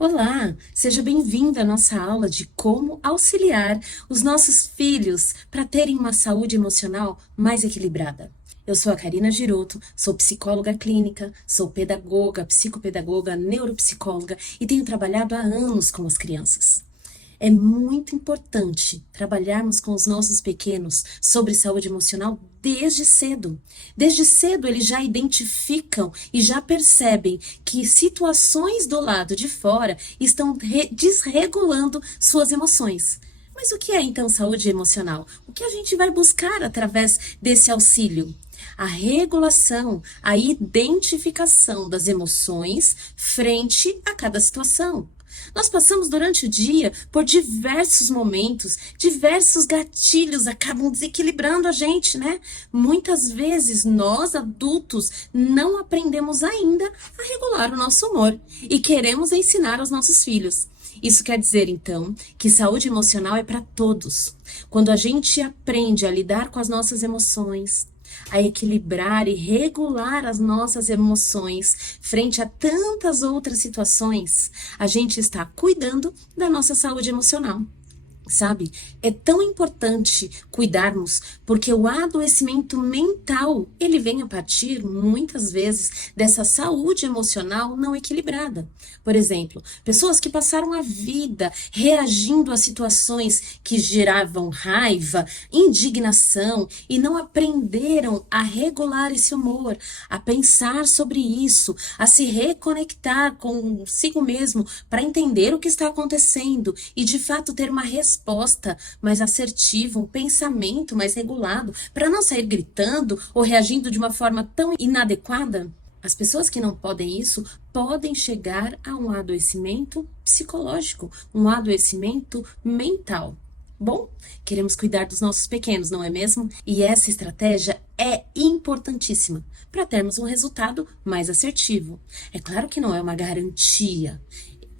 Olá, seja bem-vindo à nossa aula de como auxiliar os nossos filhos para terem uma saúde emocional mais equilibrada. Eu sou a Karina Giroto, sou psicóloga clínica, sou pedagoga, psicopedagoga, neuropsicóloga e tenho trabalhado há anos com as crianças. É muito importante trabalharmos com os nossos pequenos sobre saúde emocional desde cedo. Desde cedo eles já identificam e já percebem que situações do lado de fora estão desregulando suas emoções. Mas o que é então saúde emocional? O que a gente vai buscar através desse auxílio? A regulação, a identificação das emoções frente a cada situação. Nós passamos durante o dia por diversos momentos, diversos gatilhos acabam desequilibrando a gente, né? Muitas vezes nós, adultos, não aprendemos ainda a regular o nosso humor e queremos ensinar aos nossos filhos. Isso quer dizer, então, que saúde emocional é para todos. Quando a gente aprende a lidar com as nossas emoções, a equilibrar e regular as nossas emoções frente a tantas outras situações, a gente está cuidando da nossa saúde emocional. Sabe, é tão importante cuidarmos, porque o adoecimento mental, ele vem a partir, muitas vezes, dessa saúde emocional não equilibrada. Por exemplo, pessoas que passaram a vida reagindo a situações que geravam raiva, indignação, e não aprenderam a regular esse humor, a pensar sobre isso, a se reconectar consigo mesmo para entender o que está acontecendo e, de fato, ter uma resposta mais assertiva, um pensamento mais regulado, para não sair gritando ou reagindo de uma forma tão inadequada. As pessoas que não podem isso podem chegar a um adoecimento psicológico, um adoecimento mental. Bom, queremos cuidar dos nossos pequenos, não é mesmo? E essa estratégia é importantíssima para termos um resultado mais assertivo. É claro que não é uma garantia.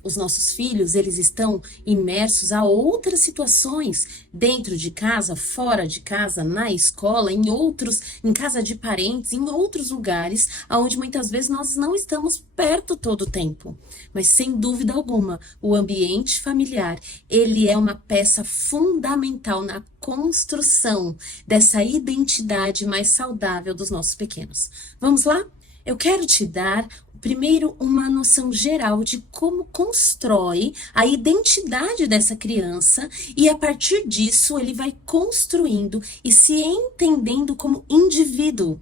Os nossos filhos, eles estão imersos a outras situações, dentro de casa, fora de casa, na escola, em casa de parentes, em outros lugares, onde muitas vezes nós não estamos perto todo o tempo. Mas sem dúvida alguma, o ambiente familiar, ele é uma peça fundamental na construção dessa identidade mais saudável dos nossos pequenos. Vamos lá? Eu quero te dar primeiro, uma noção geral de como constrói a identidade dessa criança e, a partir disso, ele vai construindo e se entendendo como indivíduo.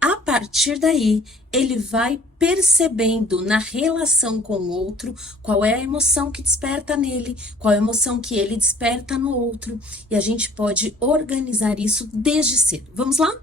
A partir daí, ele vai percebendo na relação com o outro qual é a emoção que desperta nele, qual é a emoção que ele desperta no outro, e a gente pode organizar isso desde cedo. Vamos lá?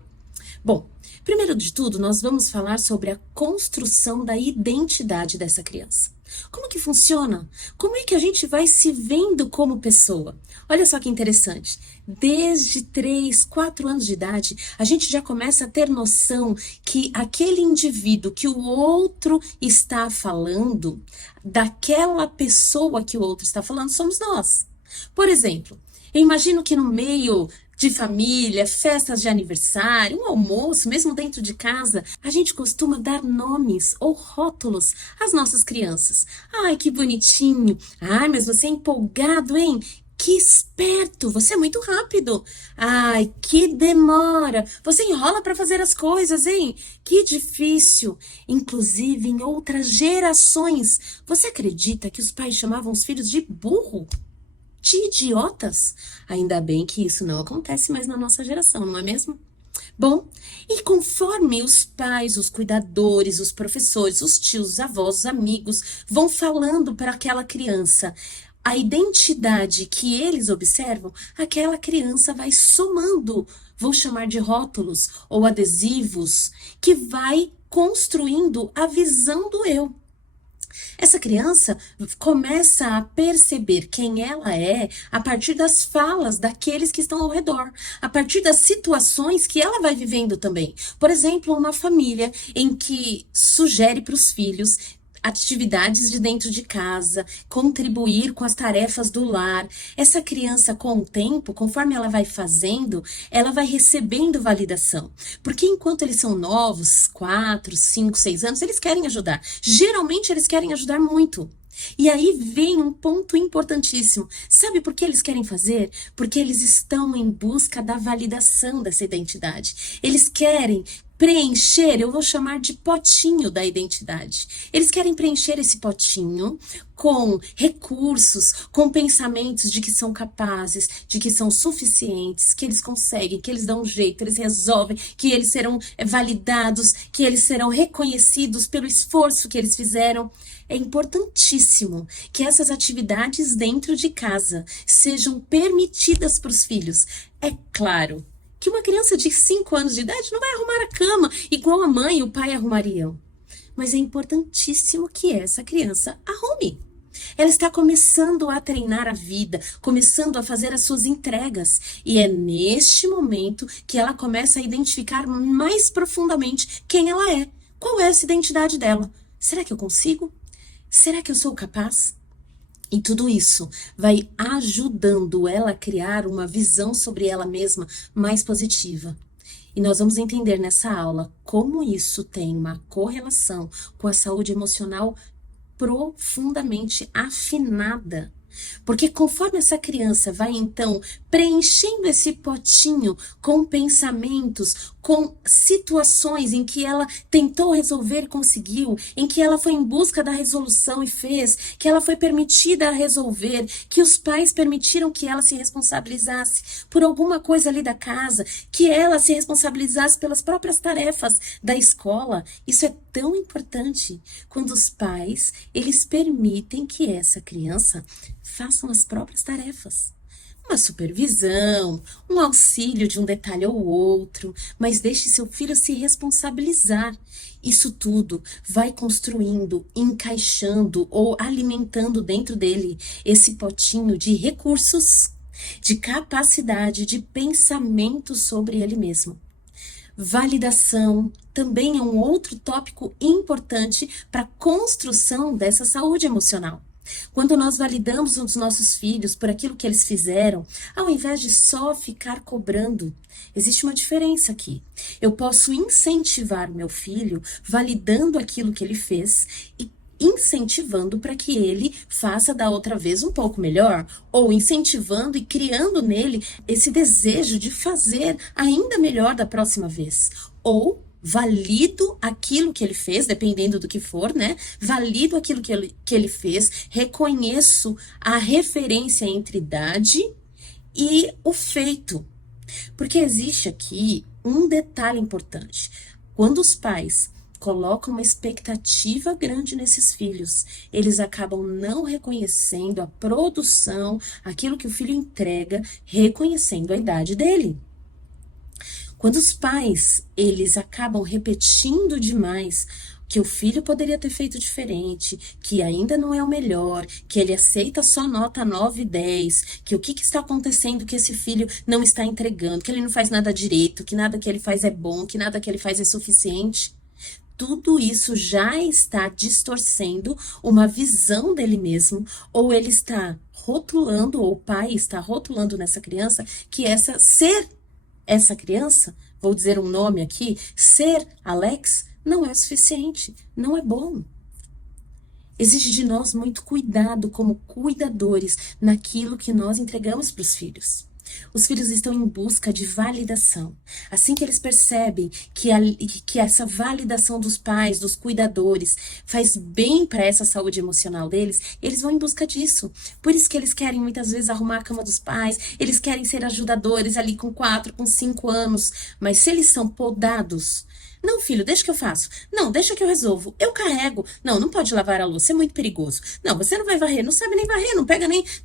Bom, primeiro de tudo, nós vamos falar sobre a construção da identidade dessa criança. Como que funciona? Como é que a gente vai se vendo como pessoa? Olha só que interessante. Desde 3, 4 anos de idade, a gente já começa a ter noção que aquele indivíduo que o outro está falando, daquela pessoa que o outro está falando, somos nós. Por exemplo, eu imagino que no meio de família, festas de aniversário, um almoço, mesmo dentro de casa, a gente costuma dar nomes ou rótulos às nossas crianças. Ai, que bonitinho. Ai, mas você é empolgado, hein? Que esperto, você é muito rápido. Ai, que demora. Você enrola para fazer as coisas, hein? Que difícil. Inclusive, em outras gerações, você acredita que os pais chamavam os filhos de burro? De idiotas? Ainda bem que isso não acontece mais na nossa geração, não é mesmo? Bom, e conforme os pais, os cuidadores, os professores, os tios, os avós, os amigos vão falando para aquela criança a identidade que eles observam, aquela criança vai somando, vou chamar de rótulos ou adesivos, que vai construindo a visão do eu. Essa criança começa a perceber quem ela é a partir das falas daqueles que estão ao redor, a partir das situações que ela vai vivendo também. Por exemplo, uma família em que sugere para os filhos atividades de dentro de casa, contribuir com as tarefas do lar. Essa criança, com o tempo, conforme ela vai fazendo, ela vai recebendo validação. Porque enquanto eles são novos, 4, 5, 6 anos, eles querem ajudar. Geralmente, eles querem ajudar muito. E aí vem um ponto importantíssimo. Sabe por que eles querem fazer? Porque eles estão em busca da validação dessa identidade. Eles querem preencher, eu vou chamar de potinho da identidade. Eles querem preencher esse potinho com recursos, com pensamentos de que são capazes, de que são suficientes, que eles conseguem, que eles dão um jeito, eles resolvem, que eles serão validados, que eles serão reconhecidos pelo esforço que eles fizeram. É importantíssimo que essas atividades dentro de casa sejam permitidas para os filhos. É claro que uma criança de 5 anos de idade não vai arrumar a cama igual a mãe e o pai arrumariam. Mas é importantíssimo que essa criança arrume. Ela está começando a treinar a vida, começando a fazer as suas entregas. E é neste momento que ela começa a identificar mais profundamente quem ela é. Qual é essa identidade dela? Será que eu consigo? Será que eu sou capaz? E tudo isso vai ajudando ela a criar uma visão sobre ela mesma mais positiva. E nós vamos entender nessa aula como isso tem uma correlação com a saúde emocional profundamente afinada. Porque conforme essa criança vai então preenchendo esse potinho com pensamentos, com situações em que ela tentou resolver e conseguiu, em que ela foi em busca da resolução e fez, que ela foi permitida a resolver, que os pais permitiram que ela se responsabilizasse por alguma coisa ali da casa, que ela se responsabilizasse pelas próprias tarefas da escola. Isso é tão importante quando os pais, eles permitem que essa criança façam as próprias tarefas. Uma supervisão, um auxílio de um detalhe ou outro, mas deixe seu filho se responsabilizar. Isso tudo vai construindo, encaixando ou alimentando dentro dele esse potinho de recursos, de capacidade, de pensamento sobre ele mesmo. Validação também é um outro tópico importante para a construção dessa saúde emocional. Quando nós validamos os nossos filhos por aquilo que eles fizeram, ao invés de só ficar cobrando, existe uma diferença aqui. Eu posso incentivar meu filho validando aquilo que ele fez e incentivando para que ele faça da outra vez um pouco melhor, ou incentivando e criando nele esse desejo de fazer ainda melhor da próxima vez, ou valido aquilo que ele fez, dependendo do que for, né? Valido aquilo que ele fez, reconheço a referência entre idade e o feito. Porque existe aqui um detalhe importante. Quando os pais colocam uma expectativa grande nesses filhos, eles acabam não reconhecendo a produção, aquilo que o filho entrega, reconhecendo a idade dele. Quando os pais, eles acabam repetindo demais que o filho poderia ter feito diferente, que ainda não é o melhor, que ele aceita só nota 9 e 10, que o que está acontecendo que esse filho não está entregando, que ele não faz nada direito, que nada que ele faz é bom, que nada que ele faz é suficiente. Tudo isso já está distorcendo uma visão dele mesmo, ou ele está rotulando, ou o pai está rotulando nessa criança, que essa criança, vou dizer um nome aqui, ser Alex, não é suficiente, não é bom. Exige de nós muito cuidado como cuidadores naquilo que nós entregamos para os filhos. Os filhos estão em busca de validação. Assim que eles percebem que essa validação dos pais, dos cuidadores, faz bem para essa saúde emocional deles, eles vão em busca disso. Por isso que eles querem muitas vezes arrumar a cama dos pais, eles querem ser ajudadores ali com 4, com 5 anos. Mas se eles são podados, não, filho, deixa que eu faço. Não, deixa que eu resolvo. Eu carrego. Não, não pode lavar a louça, é muito perigoso. Não, você não vai varrer, não sabe nem varrer,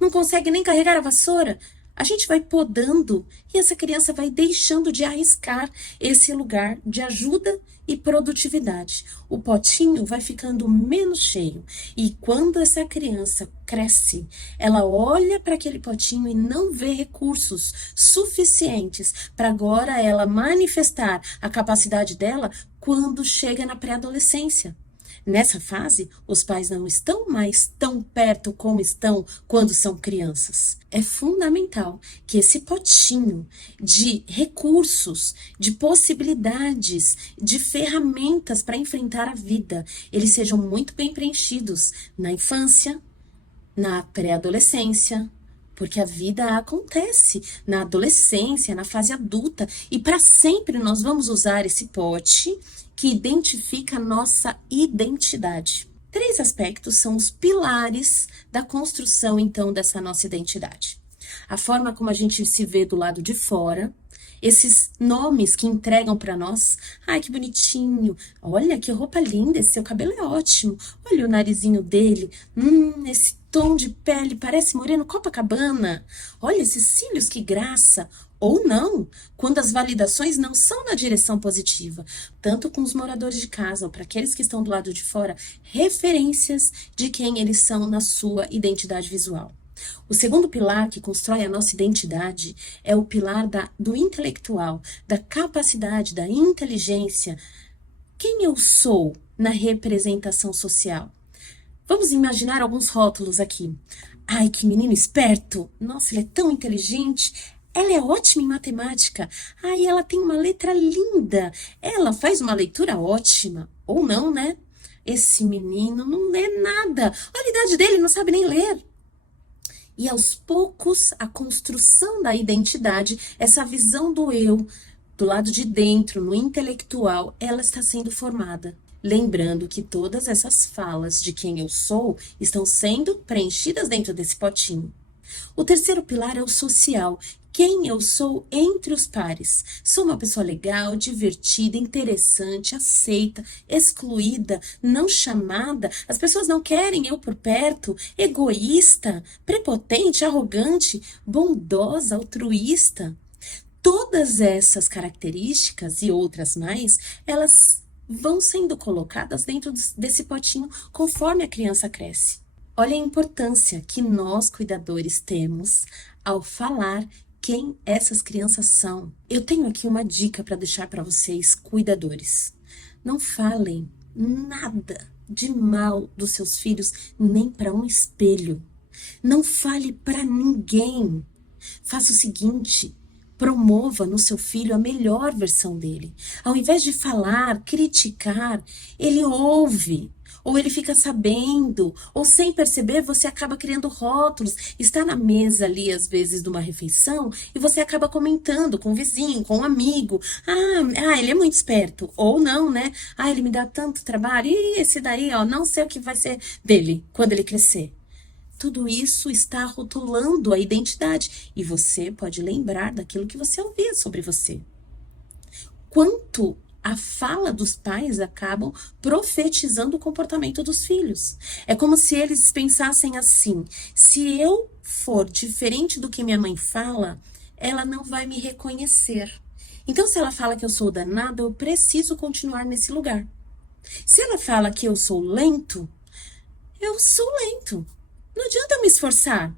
não consegue nem carregar a vassoura. A gente vai podando e essa criança vai deixando de arriscar esse lugar de ajuda e produtividade. O potinho vai ficando menos cheio. E quando essa criança cresce, ela olha para aquele potinho e não vê recursos suficientes para agora ela manifestar a capacidade dela quando chega na pré-adolescência. Nessa fase, os pais não estão mais tão perto como estão quando são crianças. É fundamental que esse potinho de recursos, de possibilidades, de ferramentas para enfrentar a vida, eles sejam muito bem preenchidos na infância, na pré-adolescência, porque a vida acontece na adolescência, na fase adulta, e para sempre nós vamos usar esse pote que identifica a nossa identidade. Três aspectos são os pilares da construção, então, dessa nossa identidade. A forma como a gente se vê do lado de fora, esses nomes que entregam para nós. Ai, que bonitinho. Olha, que roupa linda. Esse seu cabelo é ótimo. Olha o narizinho dele. Esse tom de pele parece moreno Copacabana. Olha esses cílios, que graça. Ou não, quando as validações não são na direção positiva, tanto com os moradores de casa ou para aqueles que estão do lado de fora, referências de quem eles são na sua identidade visual. O segundo pilar que constrói a nossa identidade é o pilar do intelectual, da capacidade, da inteligência. Quem eu sou na representação social? Vamos imaginar alguns rótulos aqui. Ai, que menino esperto! Nossa, ele é tão inteligente! Ela é ótima em matemática. Ai, ela tem uma letra linda. Ela faz uma leitura ótima. Ou não, né? Esse menino não lê nada. Olha a idade dele, não sabe nem ler. E aos poucos, a construção da identidade, essa visão do eu, do lado de dentro, no intelectual, ela está sendo formada. Lembrando que todas essas falas de quem eu sou estão sendo preenchidas dentro desse potinho. O terceiro pilar é o social. Quem eu sou entre os pares. Sou uma pessoa legal, divertida, interessante, aceita, excluída, não chamada. As pessoas não querem eu por perto. Egoísta, prepotente, arrogante, bondosa, altruísta. Todas essas características e outras mais, elas vão sendo colocadas dentro desse potinho conforme a criança cresce. Olha a importância que nós, cuidadores, temos ao falar quem essas crianças são. Eu tenho aqui uma dica para deixar para vocês, cuidadores. Não falem nada de mal dos seus filhos, nem para um espelho. Não fale para ninguém. Faça o seguinte: promova no seu filho a melhor versão dele. Ao invés de falar, criticar, ele ouve. Ou ele fica sabendo, ou sem perceber, você acaba criando rótulos. Está na mesa ali, às vezes, de uma refeição, e você acaba comentando com o vizinho, com um amigo. Ele é muito esperto. Ou não, né? Ele me dá tanto trabalho. E esse daí, não sei o que vai ser dele quando ele crescer. Tudo isso está rotulando a identidade. E você pode lembrar daquilo que você ouvia sobre você. Quanto a fala dos pais acabam profetizando o comportamento dos filhos. É como se eles pensassem assim: se eu for diferente do que minha mãe fala, ela não vai me reconhecer. Então, se ela fala que eu sou danada, eu preciso continuar nesse lugar. Se ela fala que eu sou lento, eu sou lento. Não adianta eu me esforçar.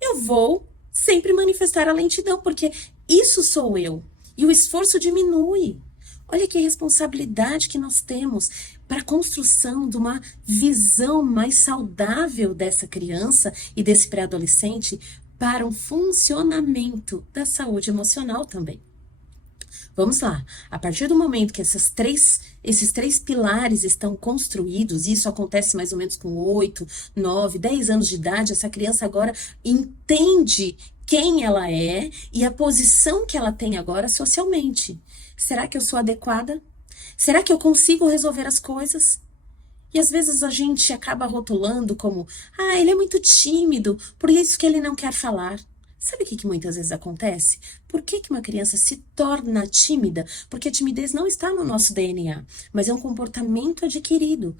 Eu vou sempre manifestar a lentidão, porque isso sou eu. E o esforço diminui. Olha que responsabilidade que nós temos para a construção de uma visão mais saudável dessa criança e desse pré-adolescente para um funcionamento da saúde emocional também. Vamos lá, a partir do momento que esses três pilares estão construídos, e isso acontece mais ou menos com 8, 9, 10 anos de idade, essa criança agora entende quem ela é e a posição que ela tem agora socialmente. Será que eu sou adequada? Será que eu consigo resolver as coisas? E às vezes a gente acaba rotulando como: ele é muito tímido, por isso que ele não quer falar. Sabe o que muitas vezes acontece? Por que uma criança se torna tímida? Porque a timidez não está no nosso DNA, mas é um comportamento adquirido.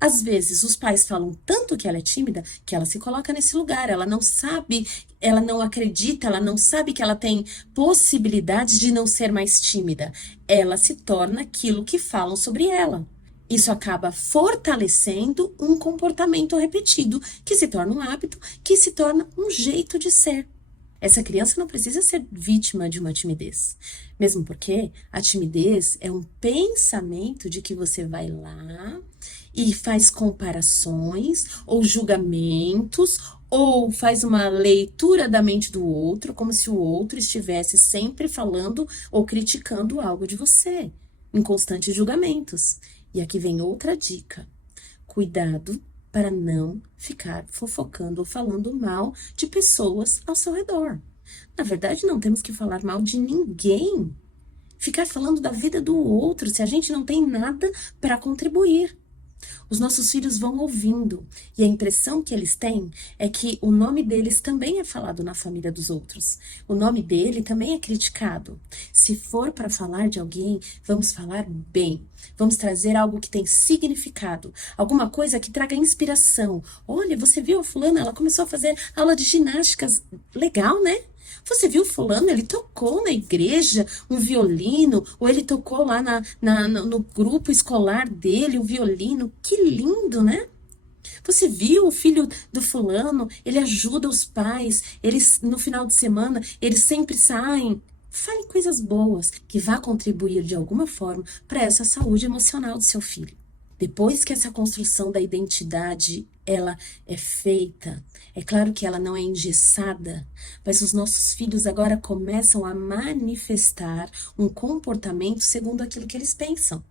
Às vezes, os pais falam tanto que ela é tímida, que ela se coloca nesse lugar. Ela não sabe, ela não acredita, ela não sabe que ela tem possibilidades de não ser mais tímida. Ela se torna aquilo que falam sobre ela. Isso acaba fortalecendo um comportamento repetido, que se torna um hábito, que se torna um jeito de ser. Essa criança não precisa ser vítima de uma timidez. Mesmo porque a timidez é um pensamento de que você vai lá e faz comparações ou julgamentos ou faz uma leitura da mente do outro, como se o outro estivesse sempre falando ou criticando algo de você, em constantes julgamentos. E aqui vem outra dica. Cuidado para não ficar fofocando ou falando mal de pessoas ao seu redor. Na verdade, não temos que falar mal de ninguém. Ficar falando da vida do outro se a gente não tem nada para contribuir. Os nossos filhos vão ouvindo e a impressão que eles têm é que o nome deles também é falado na família dos outros. O nome dele também é criticado. Se for para falar de alguém, vamos falar bem. Vamos trazer algo que tem significado, alguma coisa que traga inspiração. Olha, você viu a fulana? Ela começou a fazer aula de ginásticas. Legal, né? Você viu fulano? Ele tocou na igreja um violino, ou ele tocou lá no grupo escolar dele o violino. Que lindo, né? Você viu o filho do fulano? Ele ajuda os pais, eles no final de semana, eles sempre saem. Fale coisas boas que vá contribuir de alguma forma para essa saúde emocional do seu filho. Depois que essa construção da identidade ela é feita, é claro que ela não é engessada, mas os nossos filhos agora começam a manifestar um comportamento segundo aquilo que eles pensam.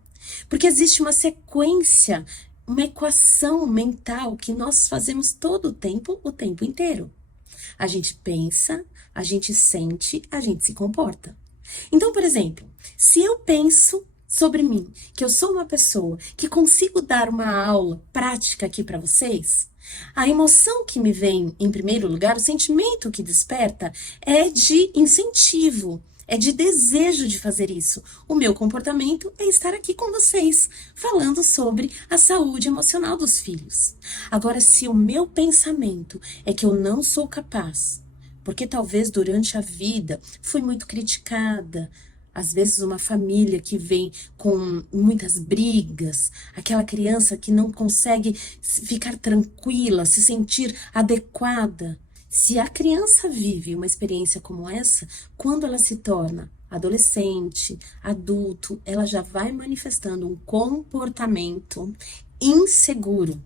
Porque existe uma sequência, uma equação mental que nós fazemos todo o tempo inteiro. A gente pensa, a gente sente, a gente se comporta. Então, por exemplo, se eu penso sobre mim, que eu sou uma pessoa que consigo dar uma aula prática aqui para vocês, a emoção que me vem em primeiro lugar, o sentimento que desperta é de incentivo, é de desejo de fazer isso. O meu comportamento é estar aqui com vocês, falando sobre a saúde emocional dos filhos. Agora, se o meu pensamento é que eu não sou capaz, porque talvez durante a vida fui muito criticada, às vezes uma família que vem com muitas brigas, aquela criança que não consegue ficar tranquila, se sentir adequada. Se a criança vive uma experiência como essa, quando ela se torna adolescente, adulto, ela já vai manifestando um comportamento inseguro.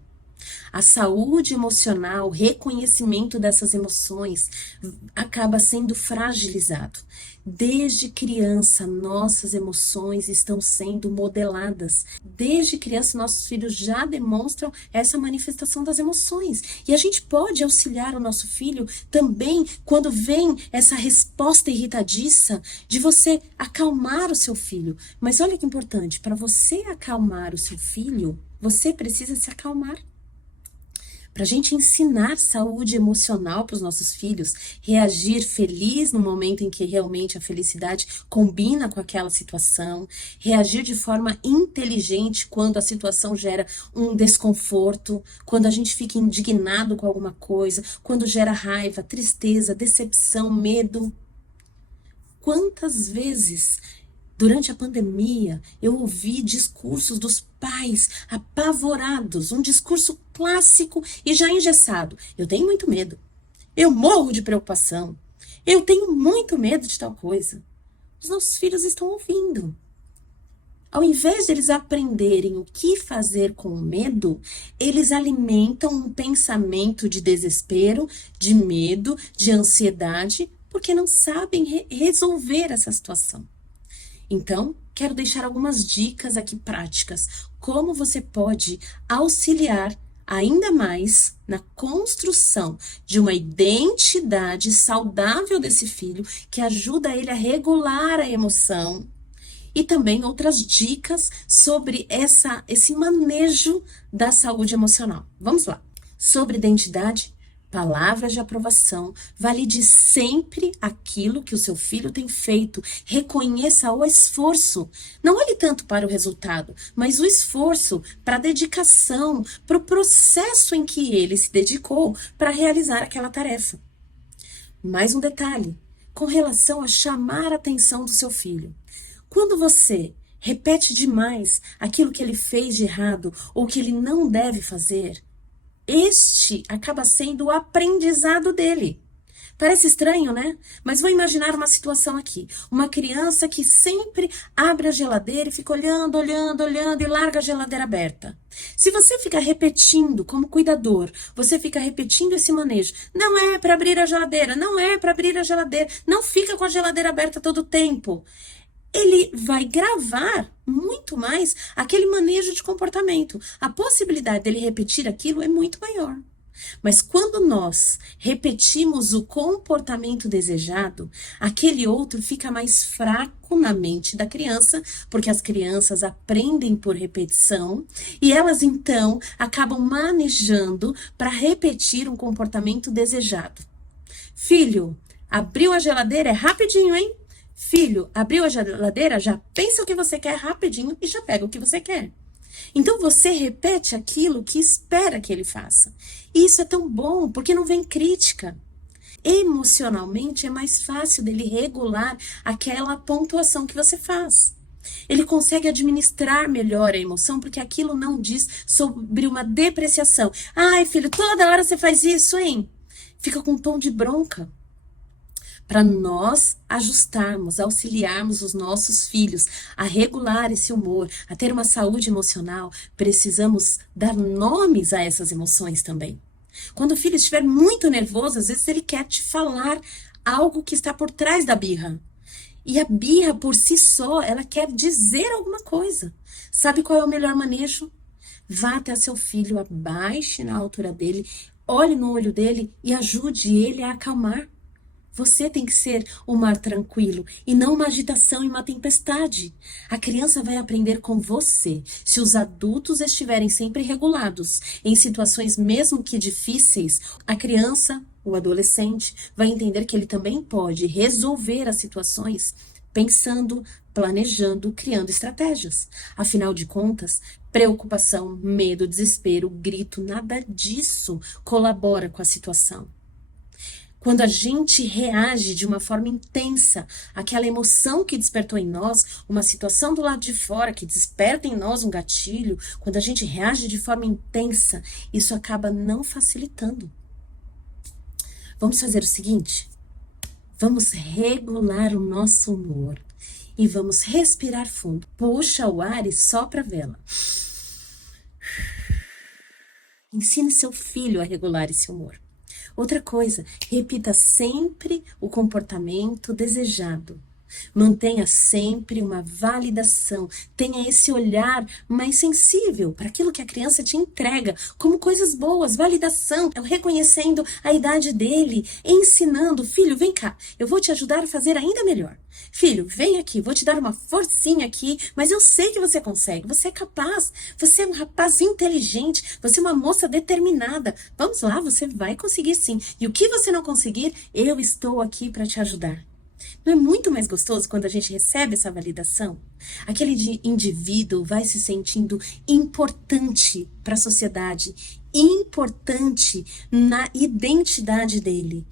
A saúde emocional, o reconhecimento dessas emoções acaba sendo fragilizado. Desde criança, nossas emoções estão sendo modeladas. Desde criança, nossos filhos já demonstram essa manifestação das emoções. E a gente pode auxiliar o nosso filho também quando vem essa resposta irritadiça de você acalmar o seu filho. Mas olha que importante, para você acalmar o seu filho, você precisa se acalmar. Para a gente ensinar saúde emocional para os nossos filhos, reagir feliz no momento em que realmente a felicidade combina com aquela situação, reagir de forma inteligente quando a situação gera um desconforto, quando a gente fica indignado com alguma coisa, quando gera raiva, tristeza, decepção, medo. Quantas vezes durante a pandemia, eu ouvi discursos dos pais apavorados, um discurso clássico e já engessado. Eu tenho muito medo. Eu morro de preocupação. Eu tenho muito medo de tal coisa. Os nossos filhos estão ouvindo. Ao invés de eles aprenderem o que fazer com o medo, eles alimentam um pensamento de desespero, de medo, de ansiedade, porque não sabem resolver essa situação. Então, quero deixar algumas dicas aqui práticas, como você pode auxiliar ainda mais na construção de uma identidade saudável desse filho, que ajuda ele a regular a emoção, e também outras dicas sobre esse manejo da saúde emocional. Vamos lá. Sobre identidade, palavras de aprovação, valide sempre aquilo que o seu filho tem feito, reconheça o esforço. Não olhe tanto para o resultado, mas o esforço, para a dedicação, para o processo em que ele se dedicou para realizar aquela tarefa. Mais um detalhe, com relação a chamar a atenção do seu filho. Quando você repete demais aquilo que ele fez de errado ou que ele não deve fazer, este acaba sendo o aprendizado dele. Parece estranho, né? Mas vou imaginar uma situação aqui. Uma criança que sempre abre a geladeira e fica olhando, olhando, olhando e larga a geladeira aberta. Se você fica repetindo como cuidador, você fica repetindo esse manejo. Não é para abrir a geladeira, não é para abrir a geladeira, não fica com a geladeira aberta todo o tempo. Ele vai gravar muito mais aquele manejo de comportamento. A possibilidade dele repetir aquilo é muito maior. Mas quando nós repetimos o comportamento desejado, aquele outro fica mais fraco na mente da criança, porque as crianças aprendem por repetição e elas então acabam manejando para repetir um comportamento desejado. Filho, abriu a geladeira, é rapidinho, hein? Filho, abriu a geladeira, já pensa o que você quer rapidinho e já pega o que você quer. Então você repete aquilo que espera que ele faça. E isso é tão bom, porque não vem crítica. Emocionalmente é mais fácil dele regular aquela pontuação que você faz. Ele consegue administrar melhor a emoção, porque aquilo não diz sobre uma depreciação. Ai, filho, toda hora você faz isso, hein? Fica com um tom de bronca. Para nós ajustarmos, auxiliarmos os nossos filhos a regular esse humor, a ter uma saúde emocional, precisamos dar nomes a essas emoções também. Quando o filho estiver muito nervoso, às vezes ele quer te falar algo que está por trás da birra. E a birra, por si só, ela quer dizer alguma coisa. Sabe qual é o melhor manejo? Vá até seu filho, abaixe na altura dele, olhe no olho dele e ajude ele a acalmar. Você tem que ser o mar tranquilo e não uma agitação e uma tempestade. A criança vai aprender com você. Se os adultos estiverem sempre regulados, em situações mesmo que difíceis, a criança, o adolescente, vai entender que ele também pode resolver as situações pensando, planejando, criando estratégias. Afinal de contas, preocupação, medo, desespero, grito, nada disso colabora com a situação. Quando a gente reage de uma forma intensa àquela emoção que despertou em nós, uma situação do lado de fora que desperta em nós um gatilho, quando a gente reage de forma intensa, isso acaba não facilitando. Vamos fazer o seguinte? Vamos regular o nosso humor e vamos respirar fundo. Puxa o ar e sopra a vela. Ensine seu filho a regular esse humor. Outra coisa, repita sempre o comportamento desejado. Mantenha sempre uma validação. Tenha esse olhar mais sensível para aquilo que a criança te entrega, como coisas boas, validação, reconhecendo a idade dele, ensinando, filho, vem cá, eu vou te ajudar a fazer ainda melhor. Filho, vem aqui, vou te dar uma forcinha aqui, mas eu sei que você consegue, você é capaz, você é um rapaz inteligente, você é uma moça determinada. Vamos lá, você vai conseguir sim. E o que você não conseguir, eu estou aqui para te ajudar. Não é muito mais gostoso quando a gente recebe essa validação? Aquele indivíduo vai se sentindo importante para a sociedade, importante na identidade dele.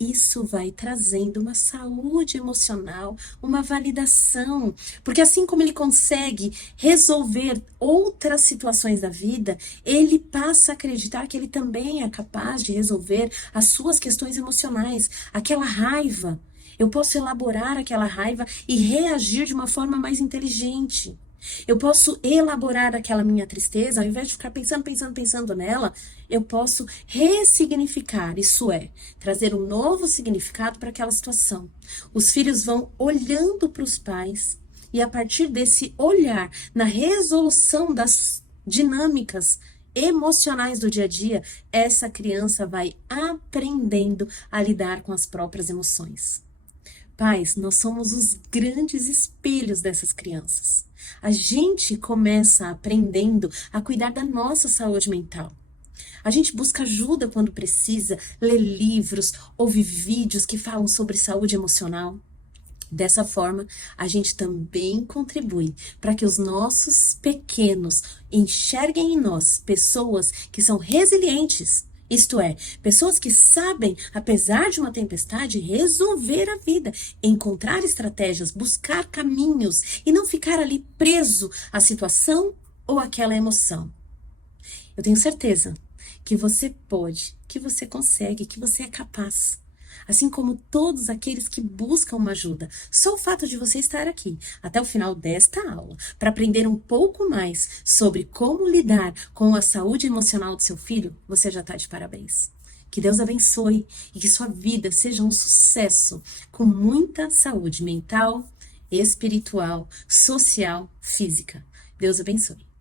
Isso vai trazendo uma saúde emocional, uma validação. Porque assim como ele consegue resolver outras situações da vida, ele passa a acreditar que ele também é capaz de resolver as suas questões emocionais, aquela raiva. Eu posso elaborar aquela raiva e reagir de uma forma mais inteligente. Eu posso elaborar aquela minha tristeza, ao invés de ficar pensando nela, eu posso ressignificar, isso é, trazer um novo significado para aquela situação. Os filhos vão olhando para os pais e a partir desse olhar, na resolução das dinâmicas emocionais do dia a dia, essa criança vai aprendendo a lidar com as próprias emoções. Pais, nós somos os grandes espelhos dessas crianças. A gente começa aprendendo a cuidar da nossa saúde mental. A gente busca ajuda quando precisa, lê livros, ouve vídeos que falam sobre saúde emocional. Dessa forma, a gente também contribui para que os nossos pequenos enxerguem em nós pessoas que são resilientes. Isto é, pessoas que sabem, apesar de uma tempestade, resolver a vida, encontrar estratégias, buscar caminhos e não ficar ali preso à situação ou àquela emoção. Eu tenho certeza que você pode, que você consegue, que você é capaz. assim como todos aqueles que buscam uma ajuda. Só o fato de você estar aqui até o final desta aula para aprender um pouco mais sobre como lidar com a saúde emocional do seu filho, você já está de parabéns. Que Deus abençoe e que sua vida seja um sucesso, com muita saúde mental, espiritual, social, física. Deus abençoe.